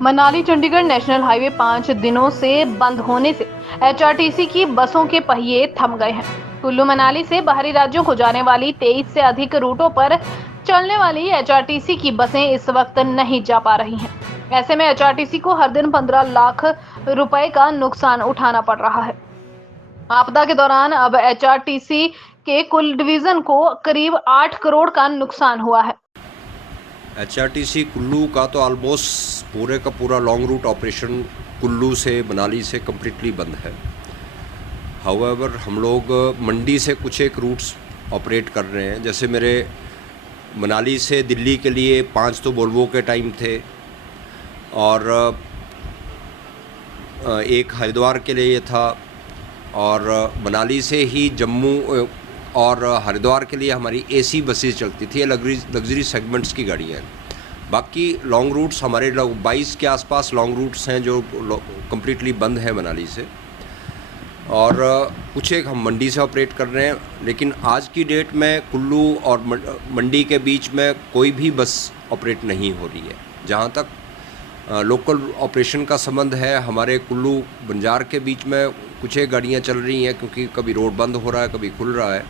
Manali Chandigarh national highway 5 दिनों से बंद होने से एचआरटीसी की बसों के पहिए थम गए हैं। कुल्लू मनाली से बाहरी राज्यों को जाने वाली 23 से अधिक रूटों पर चलने वाली एचआरटीसी की बसें इस वक्त नहीं जा पा रही हैं। ऐसे में एचआरटीसी को हर दिन 15 लाख रुपए का नुकसान उठाना पड़ रहा है। आपदा के दौरान अब एचआरटीसी के कुल डिवीजन को करीब 8 करोड़ का नुकसान हुआ है। एचआरटीसी कुल्लू का तो ऑलमोस्ट पूरे का पूरा लॉन्ग रूट ऑपरेशन कुल्लू से मनाली से कम्प्लीटली बंद है। हाउएवर हम लोग मंडी से कुछ एक रूट्स ऑपरेट कर रहे हैं। जैसे मेरे मनाली से दिल्ली के लिए 5 तो वोल्वो के टाइम थे और एक हरिद्वार के लिए था, और मनाली से ही जम्मू और हरिद्वार के लिए हमारी एसी बसेस चलती थी। लग्जरी सेगमेंट्स की गाड़ियाँ हैं। बाकी लॉन्ग रूट्स हमारे 22 के आसपास लॉन्ग रूट्स हैं जो कम्प्लीटली बंद हैं मनाली से, और कुछ एक हम मंडी से ऑपरेट कर रहे हैं। लेकिन आज की डेट में कुल्लू और मंडी के बीच में कोई भी बस ऑपरेट नहीं हो रही है। जहाँ तक लोकल ऑपरेशन का संबंध है, हमारे कुल्लू बंजार के बीच में कुछ एक गाड़ियाँ चल रही हैं, क्योंकि कभी रोड बंद हो रहा है, कभी खुल रहा है।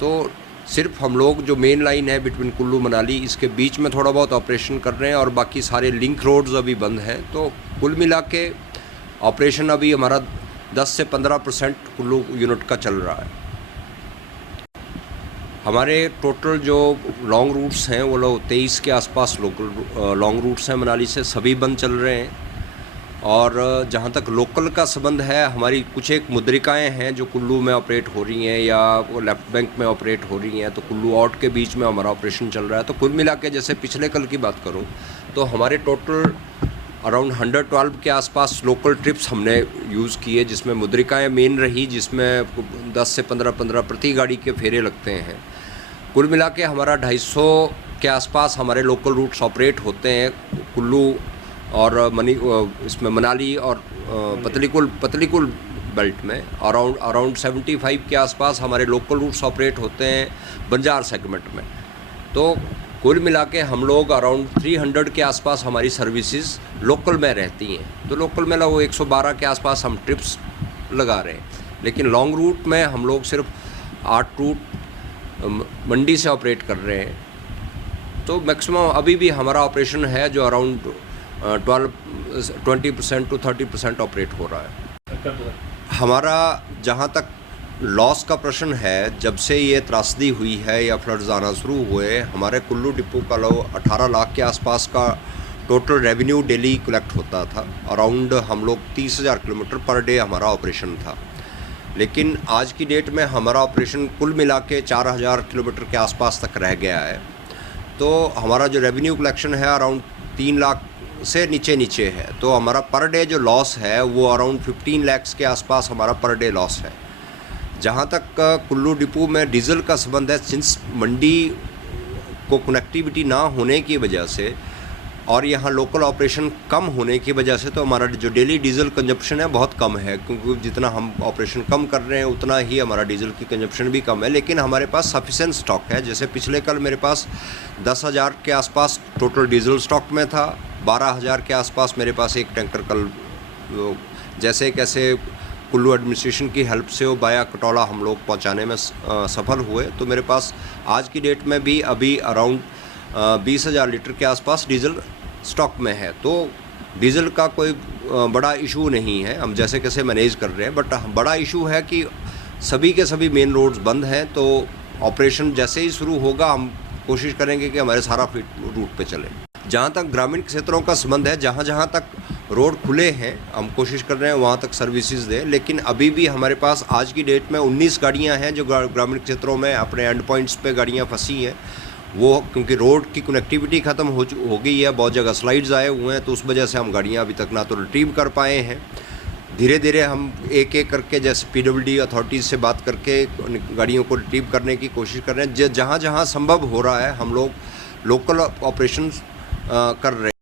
तो सिर्फ हम लोग जो मेन लाइन है बिटवीन कुल्लू मनाली, इसके बीच में थोड़ा बहुत ऑपरेशन कर रहे हैं, और बाकी सारे लिंक रोड्स अभी बंद हैं। तो कुल मिला के ऑपरेशन अभी हमारा 10 से 15% कुल्लू यूनिट का चल रहा है। हमारे टोटल जो लॉन्ग रूट्स हैं वो लोग 23 के आसपास लोकल लॉन्ग रूट्स हैं मनाली से, सभी बंद चल रहे हैं। और जहाँ तक लोकल का संबंध है, हमारी कुछ एक मुद्रिकाएं हैं जो कुल्लू में ऑपरेट हो रही हैं या वो लेफ्ट बैंक में ऑपरेट हो रही हैं। तो कुल्लू आउट के बीच में हमारा ऑपरेशन चल रहा है। तो कुल मिला के जैसे पिछले कल की बात करूं तो हमारे टोटल अराउंड 112 के आसपास लोकल ट्रिप्स हमने यूज़ किए, जिसमें मुद्रिकाएं मेन रही, जिसमें 10 से 15 प्रति गाड़ी के फेरे लगते हैं। कुल मिला के हमारा 250 के आसपास हमारे लोकल रूट्स ऑपरेट होते हैं कुल्लू और इसमें मनाली और पतलीकुल बेल्ट में। अराउंड 75 के आसपास हमारे लोकल रूट्स ऑपरेट होते हैं बंजार सेगमेंट में। तो कुल मिला के हम लोग अराउंड 300 के आसपास हमारी सर्विसेज लोकल में रहती हैं। तो लोकल में वो 112 के आसपास हम ट्रिप्स लगा रहे हैं। लेकिन लॉन्ग रूट में हम लोग सिर्फ 8 रूट मंडी से ऑपरेट कर रहे हैं। तो मैक्सिमम अभी भी हमारा ऑपरेशन है जो अराउंड 20% to 30% ऑपरेट हो रहा है। हमारा जहाँ तक लॉस का प्रश्न है, जब से ये त्रासदी हुई है या फ्लड्स आना शुरू हुए, हमारे कुल्लू डिपो का 18 लाख के आसपास का टोटल रेवेन्यू डेली कलेक्ट होता था। अराउंड हम लोग 30,000 किलोमीटर पर डे हमारा ऑपरेशन था। लेकिन आज की डेट में हमारा ऑपरेशन कुल मिला के 4,000 किलोमीटर के आसपास तक रह गया है। तो हमारा जो रेवेन्यू कलेक्शन है अराउंड 3 लाख से नीचे है। तो हमारा पर डे जो लॉस है वो अराउंड 15 लाख के आसपास हमारा पर डे लॉस है। जहाँ तक कुल्लू डिपो में डीजल का संबंध है, सिंस मंडी को कनेक्टिविटी ना होने की वजह से और यहाँ लोकल ऑपरेशन कम होने की वजह से, तो हमारा जो डेली डीजल कंजप्शन है बहुत कम है। क्योंकि जितना हम ऑपरेशन कम कर रहे हैं उतना ही हमारा डीजल की कंजप्शन भी कम है। लेकिन हमारे पास सफिशेंट स्टॉक है। जैसे पिछले कल मेरे पास 10,000 के आसपास टोटल डीजल स्टॉक में था। 12,000 के आसपास मेरे पास एक टैंकर कल जैसे कैसे कुल्लू एडमिनिस्ट्रेशन की हेल्प से वो बाया कटौला हम लोग पहुँचाने में सफल हुए। तो मेरे पास आज की डेट में भी अभी अराउंड 20,000 लीटर के आसपास डीजल स्टॉक में है। तो डीजल का कोई बड़ा इशू नहीं है, हम जैसे कैसे मैनेज कर रहे हैं। बट बड़ा इशू है कि सभी के सभी मेन रोड्स बंद हैं। तो ऑपरेशन जैसे ही शुरू होगा हम कोशिश करेंगे कि हमारे सारा रूट पे चले। जहाँ तक ग्रामीण क्षेत्रों का संबंध है, जहाँ तक रोड खुले हैं हम कोशिश कर रहे हैं वहाँ तक सर्विसेज दें। लेकिन अभी भी हमारे पास आज की डेट में 19 गाड़ियाँ हैं जो ग्रामीण क्षेत्रों में अपने एंड पॉइंट्स पे गाड़ियाँ फंसी हैं। वो क्योंकि रोड की कनेक्टिविटी ख़त्म हो गई है, बहुत जगह स्लाइड्स आए हुए हैं, तो उस वजह से हम गाड़ियाँ अभी तक ना तो रिट्रीव कर पाए हैं। धीरे धीरे हम एक एक करके जैसे PWD अथॉरिटीज़ से बात करके गाड़ियों को रिट्रीव करने की कोशिश कर रहे हैं। जहाँ जहाँ संभव हो रहा है हम लोग लोकल ऑपरेशन कर रहे हैं।